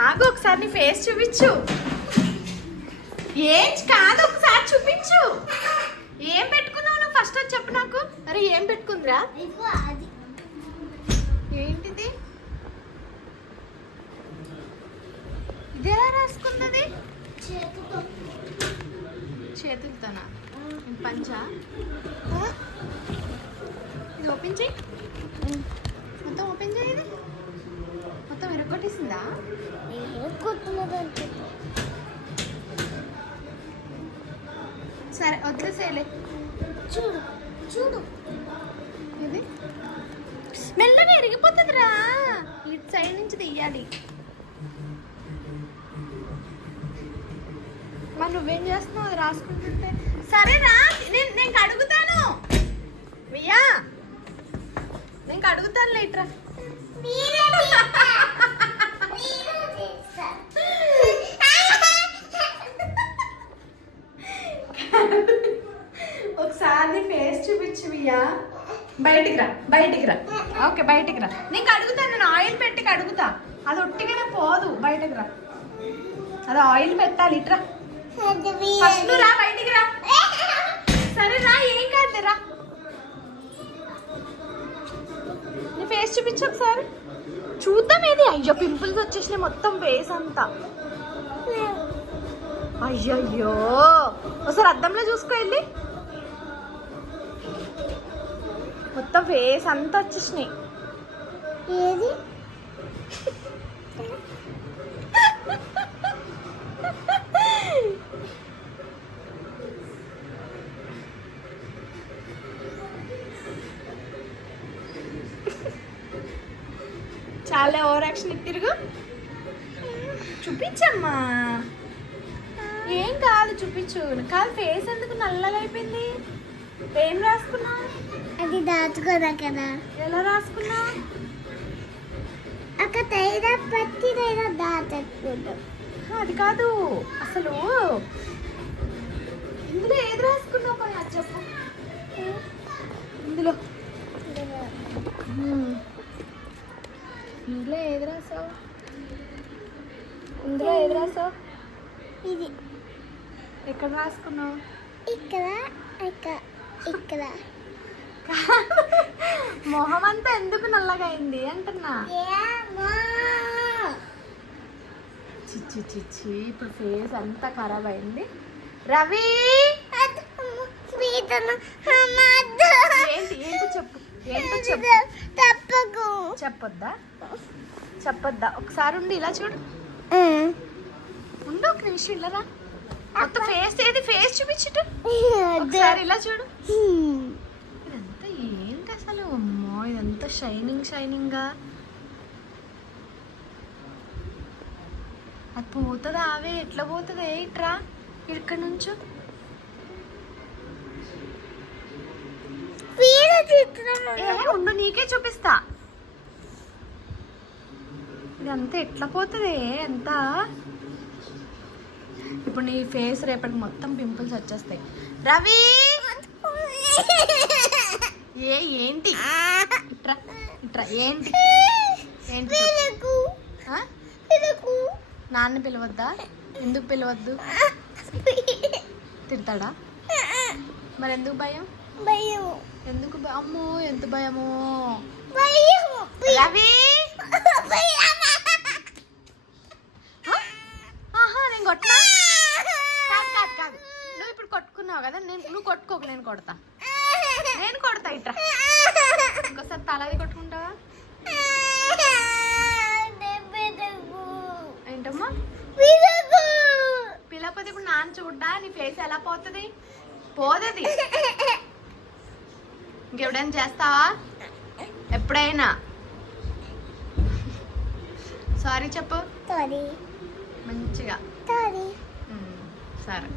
ఆగు ఒకసారి నీ ఫేస్ చూపించు. ఏం కాదు ఒకసారి చూపించు. ఏం పెట్టుకున్నావు నువ్వు ఫస్ట్ అది చెప్పు నాకు. అరే ఏం పెట్టుకుందిరా? ఏంటిది? ఇది ఎలా రాసుకున్నది చేతులతోనా? పంచా? ఇది ఓపెన్ చేయి. మొత్తం ఓపెన్ చేయి మొత్తం కుట్టినదంటే సరే వదిలేసేయలే చూడు చూడు. ఇది మెల్లగా ఎరిగిపోతుందిరా ఇటు సైడ్ నుంచి తీయాలి. మరి నువ్వేం చేస్తున్నావు? అది రాసుకుంటుంటే. సరే రా. నేను నేను అడుగుతాను వియ్యా. నేను మీరే మీరే ఒకసారి ఫేస్ చూపించు బయటికి రా బయటికి రా. ఓకే బయటికి రా. నీకు అడుగుతాను నేను ఆయిల్ పెట్టి అడుగుతా అది ఒట్టిగానే పోదు బయటకు రా. అది ఆయిల్ పెట్టాలి ఇట్రా ఫస్ట్ రా బయటికి రా. సరే రా ఏం కాదు రా. నీ ఫేస్ చూపించు ఒకసారి చూద్దాం ఏది? అయ్యో పింపుల్స్ వచ్చేసినాయి మొత్తం ఫేస్ అంతా. అయ్యయ్యో. ఒకసారి అద్దంలో చూసుకో వెళ్ళి. మొత్తం ఫేస్ అంతా వచ్చేసినాయి. ఏది? చాలా ఓవర్ యాక్షన్ తిరుగు. చూపించమ్మా. ఏం కాదు చూపించు. కాదు ఫేస్ ఎందుకు నల్లగా అయిపోయింది? ఏం రాసుకున్నావు? అది దాచుకోదా కదా. ఎలా రాసుకున్నావు? అక్క తైరా పత్తి తైరా దాచుకుంటాం. అది కాదు అసలు ఇందులో ఏది రాసుకున్నావు మరి అది చెప్పు. ఇందులో. ఇందులో ఏది రాసావు? ఇందులో ఏది రాసావు? ఇది. ఎక్కడ రాసుకున్నావు? ఇక్కడ ఇక్కడ ఇక్కడ. మొహం అంతా ఎందుకు నల్లగా అయింది అంటున్నా. చిచ్చి చిచ్చి ఇప్పుడు ఫేస్ అంతా ఖరాబ్ అయింది. రవి. ఏంటి ఏంటి చెప్పు ఏంటో చెప్పు. చెప్పొద్దా? చెప్పొద్దా? ఒకసారి ఉండి ఇలా చూడు. ఉండు ఒక నిమిషం ఇలా రా. మొత్తం ఫేస్ ఏది? ఫేస్ చూపించుట ఒకసారి ఇలా చూడు. ఇదంతా షైనింగ్ షైనింగ్గా. అది పోతుందా అవే ఎట్లా పోతుంది? ఇట్రా? ఇక్కడ నుంచు. ఉండు నీకే చూపిస్తా. ఇదంతా ఎట్లా పోతుంది? ఎంత? ఇప్పుడు నీ ఫేస్ రేపటికి మొత్తం పింపుల్స్ వచ్చేస్తాయి. రవి! ఏ ఏంటి? ఇట్రా ఇట్రా ఏంటి? ఏంటి? నాన్న పిలవద్దా? ఎందుకు పిలవద్దు? తిడతాడా? మరి ఎందుకు భయం? భయం. ఎందుకు అమ్మో ఎంత భయమో. భయం. రవి! నేను కొట్టుకున్నావు కదా నేను నువ్వు కొట్టుకోకు నేను కొడతా. నేను కొడతా ఇట్రా. ఇంకోసారి తలది కొట్టుకుంటావా? ఏంటమ్మా? పిల్లకపోతే ఇప్పుడు నాన్న చూడ్డా? నీ ఫేస్ ఎలా పోతుంది? పోదది. ఇంకెప్పుడైనా చేస్తావా? ఎప్పుడైనా. సారీ చెప్పు. మంచిగా. సరే.